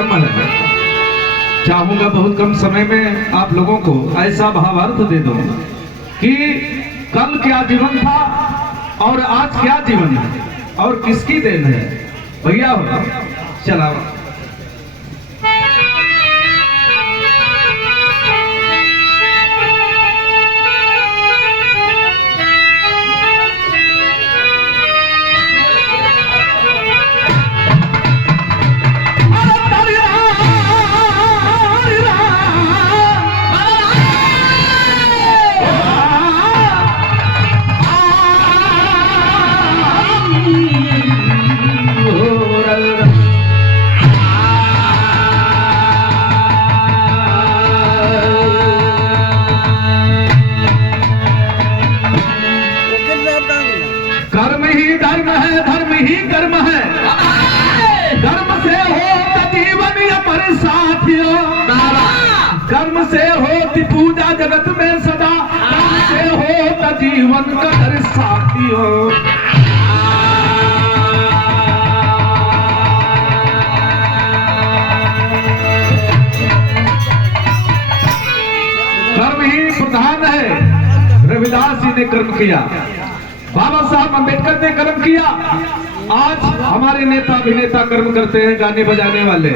कम है, चाहूंगा बहुत कम समय में आप लोगों को ऐसा भावार्थ दे दूं कि कल क्या जीवन था और आज क्या जीवन है और किसकी देन है। भैया हो चला कर्म से होती पूजा जगत में सदा, कर्म से होता जीवन का साथियों। कर्म ही प्रधान है। रविदास जी ने कर्म किया, बाबा साहब अम्बेडकर ने कर्म किया, आज हमारे नेता अभिनेता कर्म करते हैं, गाने बजाने वाले।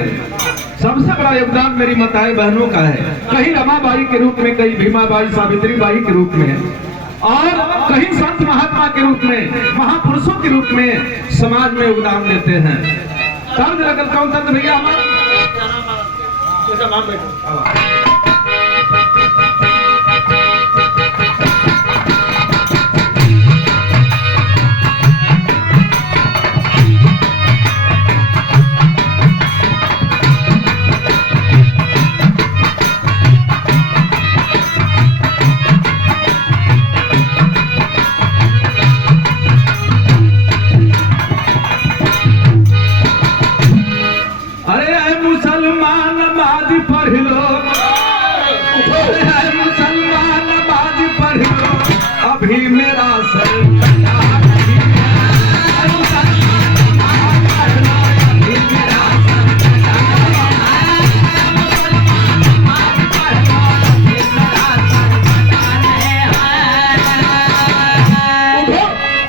सबसे बड़ा योगदान मेरी माताएं बहनों का है, कहीं रमाबाई के रूप में, कहीं भीमाबाई सावित्री बाई के रूप में, और कहीं संत महात्मा के रूप में, महापुरुषों के रूप में समाज में योगदान देते हैं। तर्ज लगल कौन तर्ज भैया हमारा? मुसलमान नमाज पढ़ लो, मुसलमान नमाज पढ़ लो, अभी मेरा सर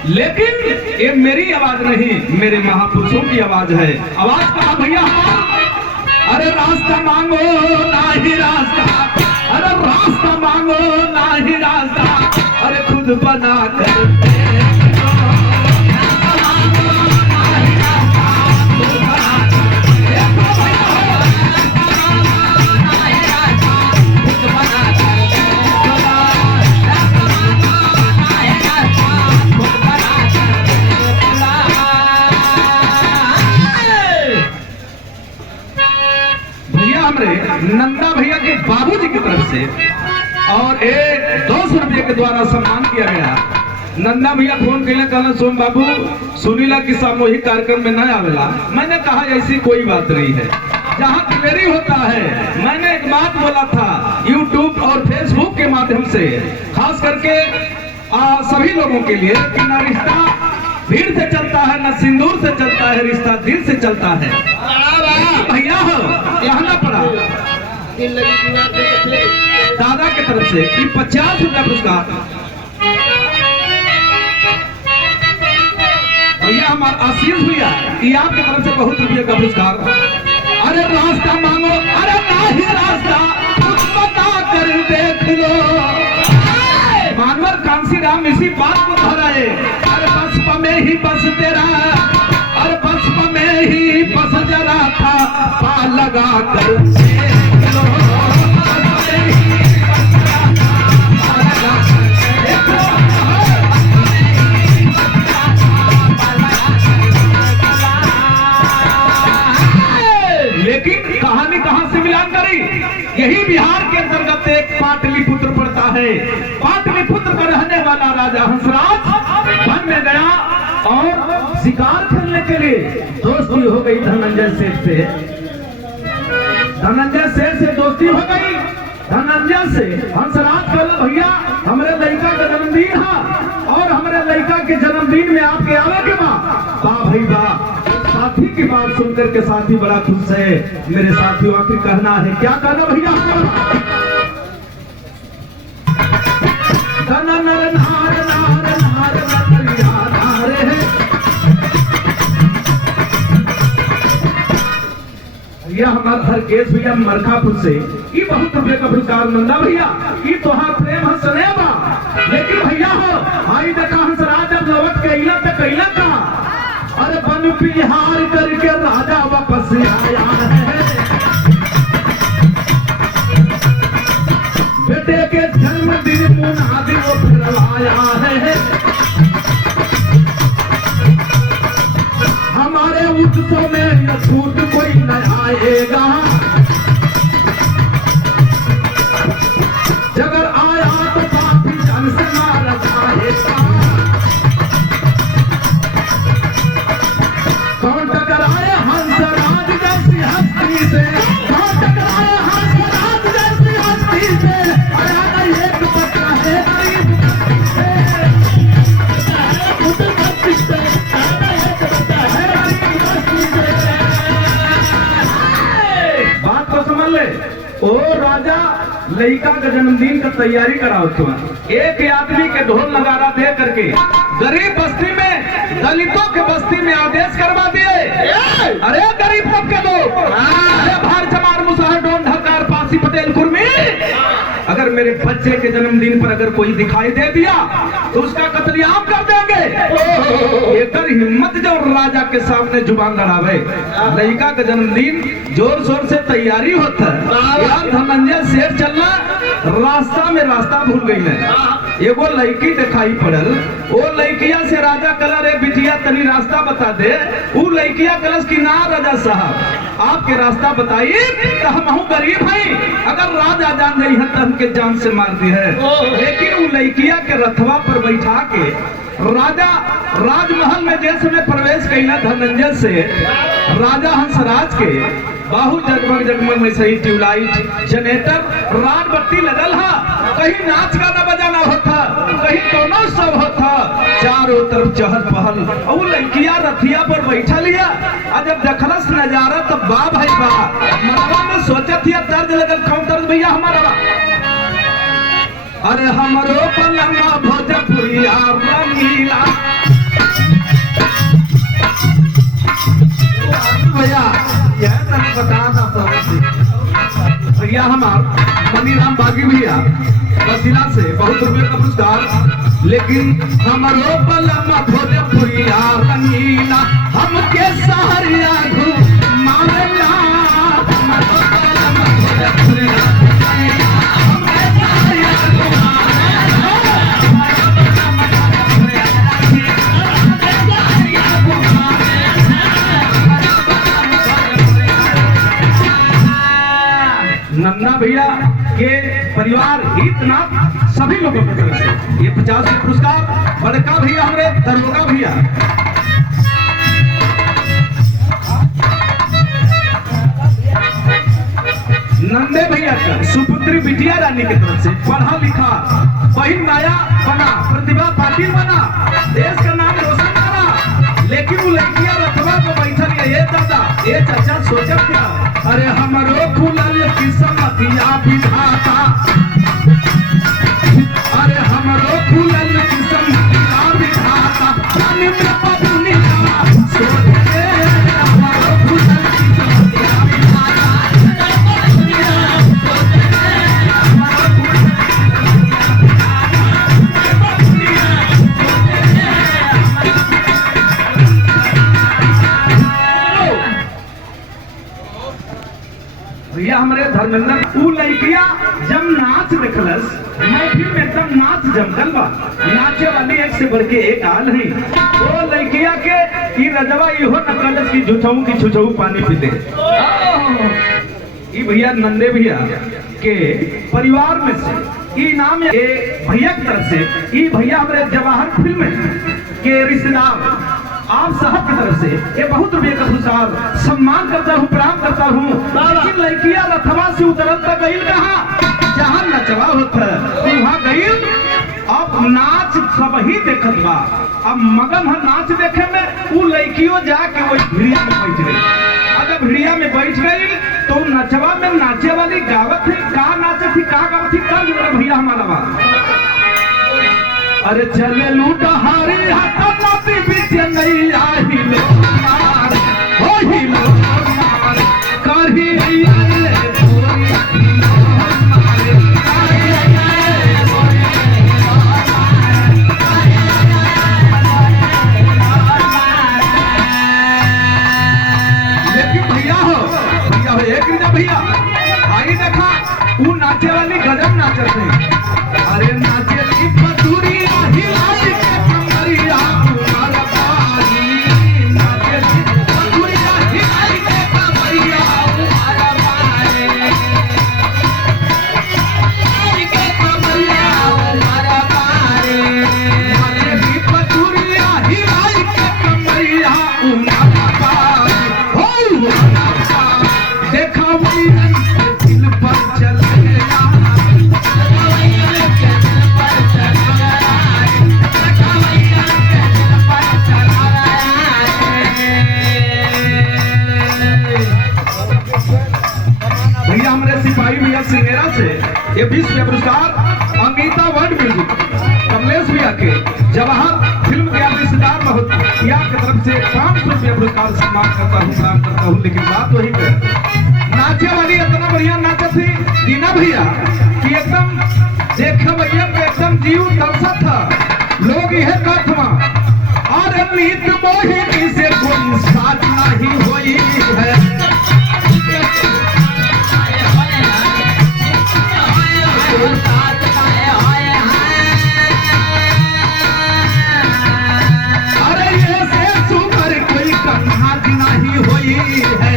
लेकिन ये मेरी आवाज नहीं, मेरे महापुरुषों की आवाज है। आवाज कहा भैया? अरे रास्ता मांगो ना ही रास्ता, अरे रास्ता मांगो ना ही रास्ता, अरे खुद बना कर नंदा भैया के बाबूजी की तरफ से और 200 रुपये के द्वारा सम्मान किया गया। नंदा भैया फोन कैला, कहना सोम बाबू सुनीला की सामूहिक कार्यक्रम में न आवेला। मैंने कहा ऐसी कोई बात नहीं है, जहाँ क्वेरी होता है। मैंने एक बात बोला था यूट्यूब और फेसबुक के माध्यम से, खास करके सभी लोगों के लिए कि न रिश्ता भीड़ से चलता है, न सिंदूर से चलता है, रिश्ता दिल से चलता है। भैया हो कहना पड़ा दादा की तरफ से कि 50 रुपया पुरस्कार। भैया हमारा आशीष भैया कि आपकी तरफ से बहुत रुपये का पुरस्कार। अरे रास्ता मांगो, अरे नाही रास्ता कुछ बता कर देख लो। मानवर कांसी राम इसी बात को दोहराए, अरे बसपा में ही बस तेरा, अरे बसपा में ही बस जरा था, पा लगा कर यही बिहार के अंतर्गत एक पाटलिपुत्र पड़ता है। पाटलिपुत्र का रहने वाला राजा हंसराज वन में गया और शिकार खेलने के लिए दोस्ती हो गई धनंजय सेठ से। धनंजय सेठ से दोस्ती हो गई धनंजय से हंसराज कहला भैया हमारे लड़का का जन्मदिन है और हमारे लड़का के जन्मदिन में आपके आवे के बाद वाह भाई वाह। साथी की बात सुनकर के साथी बड़ा खुश है। मेरे साथियों आखिर कहना है क्या कहना भैया भैया हमारा घर केस भैया मरखापुर से ये बहुत रुपये का पुरस्कार नंदा भैया ये तोहार प्रेम हंसने बा लेकिन भैया हो आई देखा हंसराज जब लौट के इला तक कैला का अरे बन पिहार करके राजा वापस आया है बेटे के जन्मदिन मुनादी वो फिर आया है हमारे उत्सव में न छूट कोई न आएगा अगर आया तो काफी जन से मार जाएगा कौन टकराए हंसराज जैसी हस्ती से कौन टकराए हंसराज जैसी हस्ती से अरे एक बच्चा है बात को समझ ले। ओ राजा लड़का का जन्मदिन का तैयारी कराओ तुम एक आदमी के ढोल नगारा दे करके गरीब बस्ती में दलितों के बस्ती में आदेश करवा दिए। अरे गरीब तबके लोग अरे भार चमार मुसहर डोन ढकार पासी पटेल कुर्मी अगर मेरे बच्चे के जन्मदिन पर अगर कोई दिखाई दे दिया तो उसका कत्लेआम कर देंगे। एक हिम्मत जो राजा के सामने जुबान लड़ावे लड़का का जन्मदिन जोर शोर से तैयारी होता है यार धनंजय शेर चलना रास्ता में रास्ता भूल गई है एगो लड़की दिखाई पड़ल वो लड़किया से राजा कलर रे बिटिया तनी रास्ता बता दे वो लड़किया कलश की ना राजा साहब आपके रास्ता बताइए तो हम गरीब हैं अगर राजा जान गई है तो हमके जान से मार दी है लेकिन वो लड़किया के रथवा पर बैठा के राजा राजमहल में जैसे में प्रवेश कैला धनंजय से राजा हंसराज के बाहु जगमग जगमग में सही ट्यूबलाइट जनरेटर रात बत्ती लगल है कहीं नाच गाना बजाना होता कहीं कोनो सब होता चारों तरफ चहल पहल और लड़किया रथिया पर बैठा लिया और जब देखलस नजारा तब वाह भाई वाह मनवा में सोचत हिया दर्द लगल कौन दर्द भैया हमारा अरे हमारो पलंगा भोजपुरिया रंगीला भैया यह तक बताना भैया हमार मनीराम बागी भैया वसीला से बहुत रुपये का पुरस्कार लेकिन हमारो पलंगा भोजपुरिया रंगीला हमके सहरिया घुमावेला हमारो पलंगा भोजपुरिया नन्ना भैया के परिवार हितनाथ सभी लोगों की तरफ से ये 50 पुरस्कार बड़का भैया हमारे दरोगा भैया नंदे भैया का सुपुत्री बिटिया रानी की तरफ से पढ़ा लिखा बहिन माया बना प्रतिभा पाटिल बना देश का नाम रोशन करा लेकिन वो लड़कियां रथवा को बैठल ये दादा ये चाचा सोचब क्या अरे हमारो खुलल किस्मतिया विधाता अरे हमारो खुलल किस्मतिया विधाता निम्न पपुनिया सोचे हमारो खुलल किस्मतिया विधाता भैया हमारे धर्मेंद्र ऊ लड़किया जब नाच देखलस महफिल में एकदम नाच जमकल बा नाचे वाली एक से बढ़ के एक आल है वो लड़किया के ई रजवा इहो नकलस की झुठऊ की छुछऊ पानी पीते ई भैया नंदे भैया के परिवार में से ई नाम ये भैया की तरफ से ई भैया हमारे जवाहर फिल्म के रिश्तेदार आप साहब की तरफ से ये बहुत रुपये का पुरस्कार सम्मान करता हूँ प्रणाम करता हूँ लेकिन लड़कियां रथवा से उतरत तक गई कहा वही देखत बा। अब मगन है नाच देखे में, वो लड़कियों जाके वही भिड़िया में बैठ गई। अगर भिड़िया में बैठ गई तो नचवा में नाचे वाली गावत थी, का नाचे थी, का गावत थी, का जोड़ा भैया हमारा बात। अरे चले लूटा हारी हाथा नाती बीच नहीं आही लो यार, हो ही लो यार, करही आए भैया आई देखा वो नाचे वाली गजब नाचत है। अरे नाचे की पतूरी हिलाई के कमरिया उमर पारी, नाचे की पतूरी हिलाई के कमरिया उमर पारी, के कमरिया उमर पारी, नाचे की पतूरी हिलाई के कमरिया उमर पारी, हो देखा वही दिल पर चल गया, भैया हमारे सिपाही भैया सिंगेरा से ये 20 रुपया पुरस्कार अंकिता वर्ल्ड म्यूजिक कमलेश भैया के जवाहर फिल्म के रिश्तेदार महोदया की तरफ से 500 रुपया पुरस्कार सम्मान करता हूँ, प्रदान करता हूँ। लेकिन बात वही पे नाचे वाली इतना बढ़िया नाचे थी दीना भैया कि एकदम देखे भैया पे एकदम जीव तरसत था। लोग यह कहता और नीत मोहिनी से कोई साथ नहीं हुई है, अरे ये से सुपर कोई कन्हा नहीं हुई है,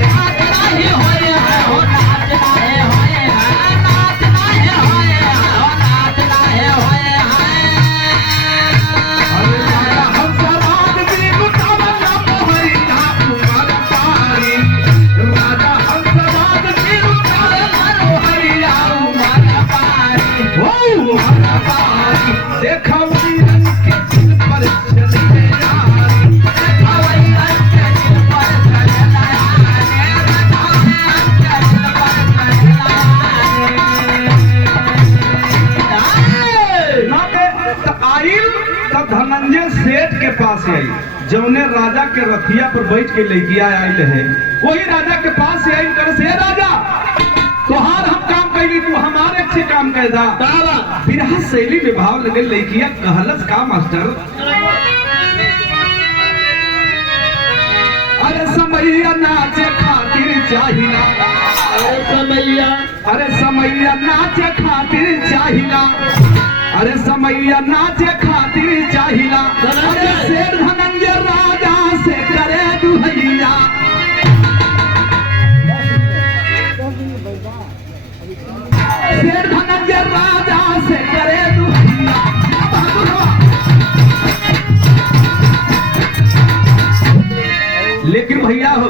देखा वही रंग के दिल पर चली यारी, देखा वही रंग के दिल पर चली यारी। धनंजय सेठ के पास आई, जौने राजा के रथिया पर बैठ के लेकिया आयल है, वही राजा के पास से आई कर से राजा तोहार हम काम कैली, तू हमारे अच्छे काम कैदा। बिरहा शैली में भाव लगे लड़किया कहलस का मास्टर, अरे समैया नाचे खातिर चाहिला, अरे समैया नाचे खातिर चाहिला, अरे समैया नाचे खातिर चाहिला, अरे शेर धनंजय राजा से करे दुहैया, शेर धनंजय राजा से करे दुहैया। लेकिन भैया हो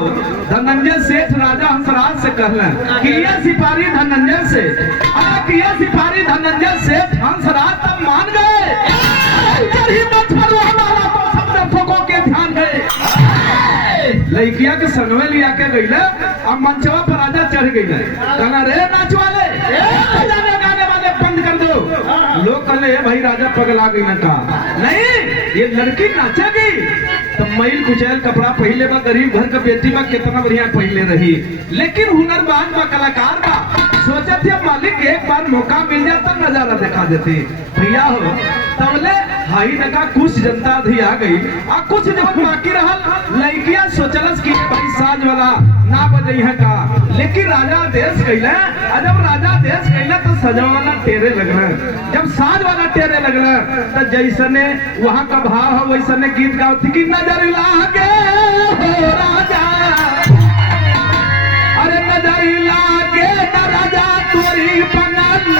धनंजय सेठ राजा हंसराज से कहलन कि ये सिपाही धनंजय सेठ, अरे कि ये सिपाही धनंजय सेठ हंसराज तब मान गए, हमारा तो सब दर्शकों के ध्यान गए। लड़किया के संगवे लिया के गई, अब मंचवा पर राजा चढ़ गई, कहना रे नाच वाले गाने वाले बंद कर दो। लोग कहले भाई राजा पगला गई ना, कहा नहीं ये लड़की नाचेगी तो मैल कुचैल कपड़ा पहले बा, गरीब घर का बेटी बा, कितना बढ़िया पहले रही, लेकिन हुनरबाज बा, कलाकार बा, सोचे थे मालिक एक बार मौका मिल जाता नजारा दिखा देते। भैया हो तबले हाई देखा कुछ जनता भी आ गई, आ कुछ जब बाकी रहल लड़कियां सोचलस कि भाई साज वाला ना बजई है का, लेकिन राजा देश कैले, जब राजा देश कैले तो सजा वाला टेरे लगल, जब साज वाला टेरे लगल तो जैसने वहाँ का भाव है वैसने गीत गाओ थी कि नजर लागे हो राजा, अरे नजर लागे न राजा तोरी बनल,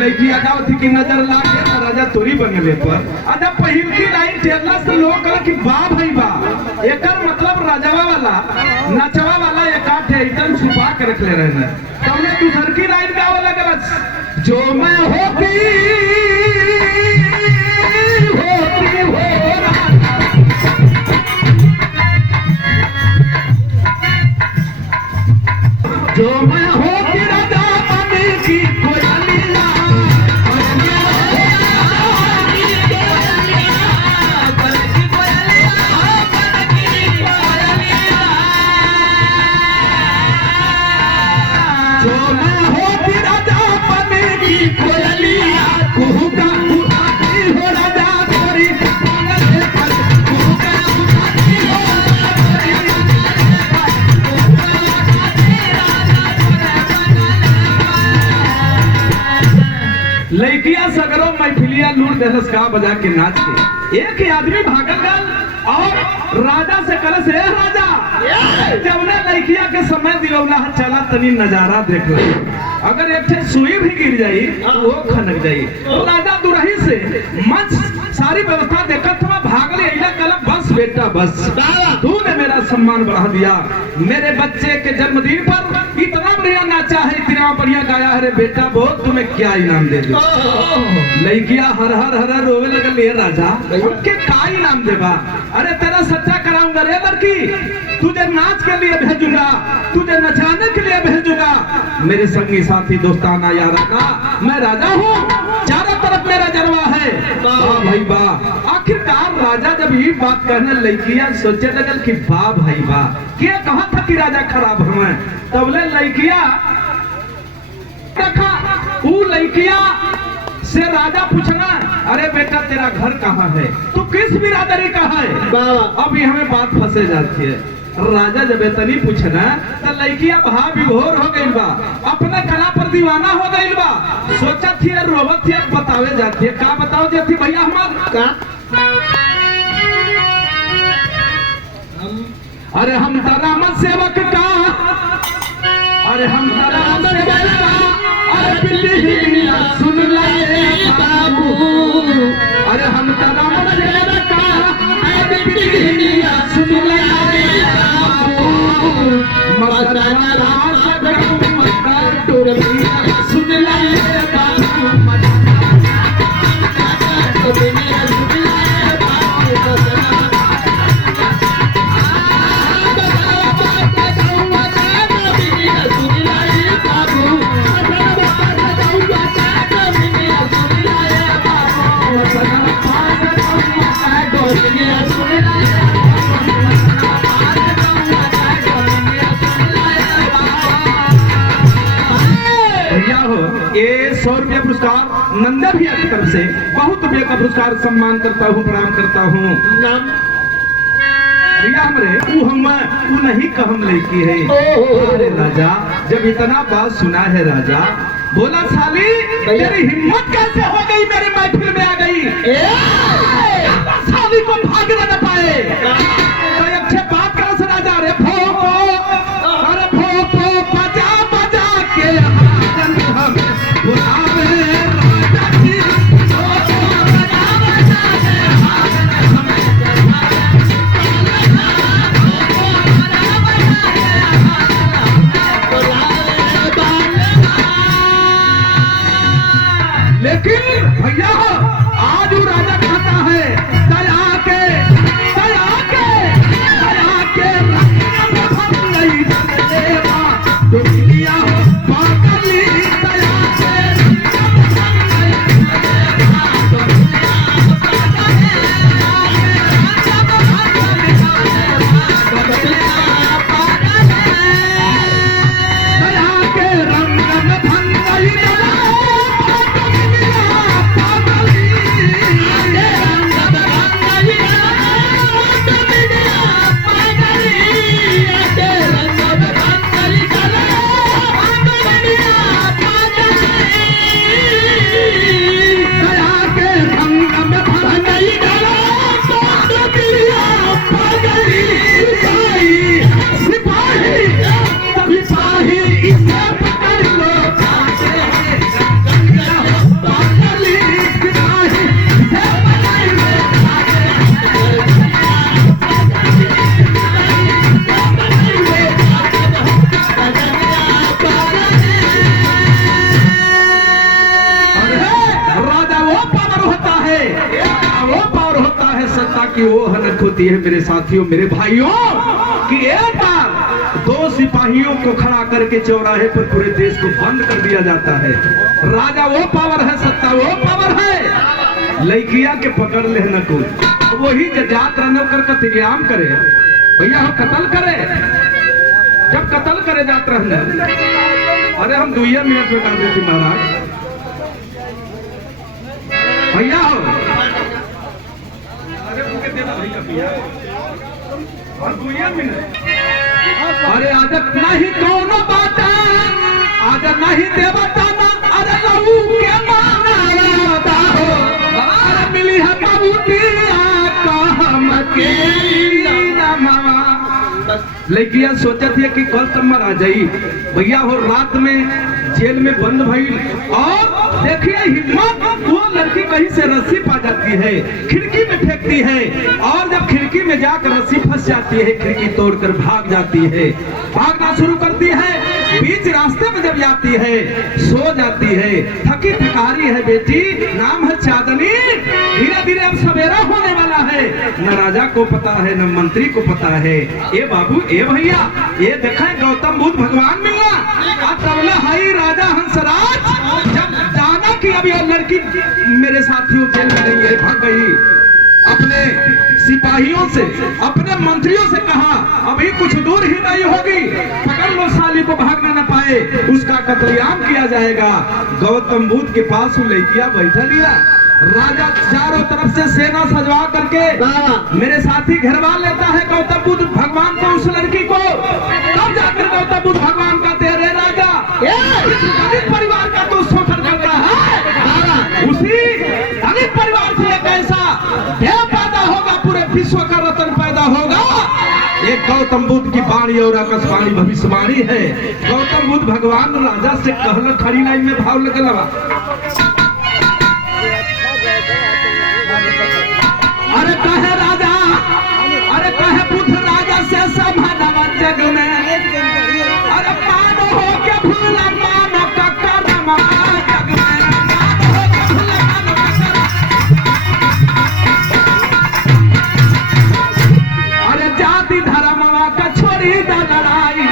लड़की गाओ थी कि नजर लागे न राजा तोरी बनले पर जब पहिल की लाइन टेरला से लोग कहा कि वाह भाई वाह, एकर मतलब राजवा वाला नचवा वाला एक आठ एकदम छुपा के रख ले रहे हैं। तो हमने दूसर की लाइन गावे लगे, जो मैं होती जो मैं होती राजा बने की कोयलिया, जो मैं होती राजा बने की कोयलिया, कुहू का उठाती हो राजा तोरी कुहू का उठाती हो लड़किया सगरो मैथिलिया लूट देहस का बजा के नाच के। एक ही आदमी भागल गल और राजा से कलश है, राजा जब ने लड़किया के समय दिलौला चला तनी नजारा देख लो, अगर एक सुई भी गिर जाई तो वो खनक जाई। तो राजा दुरही से मंच सारी व्यवस्था देखा था, भागले अइला कल बस बेटा बस, तूने मेरा सम्मान बढ़ा दिया, मेरे बच्चे के जन्मदिन पर इतना बढ़िया नाचा है, इतना बढ़िया गाया है रे बेटा, बहुत तुम्हें क्या इनाम दे दो। लड़किया हर हर हर रोवे लगल, ये राजा उनके का इनाम देवा, अरे तेरा सच्चा कराऊंगा रे लड़की, तुझे नाच के लिए भेजूंगा, तुझे नचाने के लिए भेजूंगा, मेरे संगी साथी दोस्ताना याराना, मैं राजा हूँ, चारों तरफ मेरा जलवा है। वाह भाई वाह। आखिरकार राजा जब ये बात कहने लड़किया सोचे लगल कि वाह भाई वाह, क्या कहा था कि राजा खराब हमें, तबले लड़किया रखा वो लड़किया से राजा पूछना, अरे बेटा तेरा घर कहाँ है, तू किस बिरादरी का है। अभी हमें बात फंसे जाती है, राजा जब इतनी पूछना तो लड़किया भा विभोर हो गई बा, अपने कला पर दीवाना हो गई बा, सोचा थी रोबत थी बतावे जाती है, का बताओ जाती भैया हमार का, अरे हम राम सेवक का, अरे हम राम सेवक का, अरे बिल्ली सुन ले बाबू, अरे हम राम सेवक का, अरे बिल्ली सुन ले बाबू, मगर सुन ले बाबू, ये 100 रुपया पुरस्कार नंदा भैया की तरफ से, बहुत रुपये का पुरस्कार सम्मान करता हूँ, प्रणाम करता हूँ। भैया हमरे तू नहीं कहम लड़की है। अरे राजा जब इतना बात सुना है राजा, बोला साली तेरी हिम्मत कैसे हो गई, मेरे महफिल में आ गई, साली को भाग न पाए, तो अच्छे बात करो से राजा, अरे भो अरे भो बजा बजा के हम बुलावे राजा जी, लेकिन भैया आज वो राजा कहता है दया के सत्ता की वो हनक होती है मेरे साथियों, मेरे भाइयों, कि एक बार 2 सिपाहियों को खड़ा करके चौराहे पर पूरे देश को बंद कर दिया जाता है। राजा वो पावर है, सत्ता वो पावर है, लड़किया के पकड़ ले न को वही जात रहने कर कत्लेआम करे भैया, हम कत्ल करे, जब कत्ल करे जात रहने, अरे हम 2 मिनट में कर देते महाराज भैया हो, अरे और 2 मिनट, अरे आज नहीं कौन बात आज नहीं देवता ना, अरे लहू के माना हो, अरे मिली है कबूतिया काम के नमवा। लेकिन सोचत है कि कल तक मर आ जाई भैया हो, रात में जेल में बंद भई, और देखिए हिम्मत, वो लड़की कहीं से रस्सी पा जाती है, खिड़की में फेंकती है, और जब खिड़की में जाकर रस्सी फंस जाती है, खिड़की तोड़कर भाग जाती है, भागना शुरू करती है, बीच रास्ते में जब जाती है सो जाती है, थकी थकारी है बेटी, नाम है चांदनी। धीरे धीरे अब सवेरा होने वाला है, न राजा को पता है न मंत्री को पता है। ए बाबू, ए भैया, ये देखें गौतम बुद्ध भगवान मिलना, तबला हाई राजा हंसराज जब जाना कि अब ये लड़की मेरे साथियों जेल में नहीं है, भाग गई, अपने सिपाहियों से, अपने मंत्रियों से कहा अभी कुछ दूर ही नहीं होगी, पकड़ लो साली को, भागना न पाए, उसका कत्लेआम किया जाएगा। गौतम बुद्ध के पास वो लड़कियां बैठा लिया, राजा चारों तरफ से सेना सजवा करके मेरे साथी घेरवा लेता है गौतम बुद्ध भगवान को, उस लड़की को, तब जाकर गौतम बुद्ध भगवान का तेरे राजा दलित परिवार का तो शोषण करता है, उसी दलित परिवार से एक ऐसा देव पैदा होगा, पूरे विश्व का रत्न पैदा होगा। एक गौतम बुद्ध की वाणी और आकाशवाणी भविष्यवाणी है। गौतम बुद्ध भगवान राजा से कहल, खड़ी लाइन में भाव लगल, अरे कहे राजा, अरे कहे बुद्ध राजा से समानवा जग में, अरे मानो हो के भूला मानो का करम जग में, मानो हो के भूला मानो का करम, अरे जाति धर्मवा का छोड़ी द लड़ाई,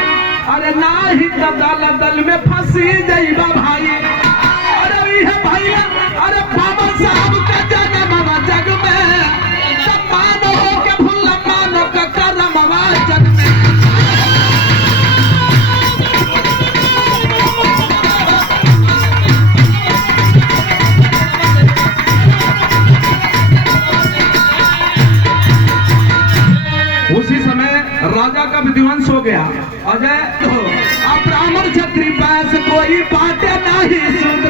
अरे नाही तो दल दल में फंसी जाइबा भाई, अरे ये भैया, अरे बाबा साहब का जन्म जग में, सब मानो हो के भूला मानो का करम जग में। उसी समय राजा का विध्वंस हो गया। अजय तो ब्राह्मण क्षत्रिय पैस कोई बातें नहीं सुन,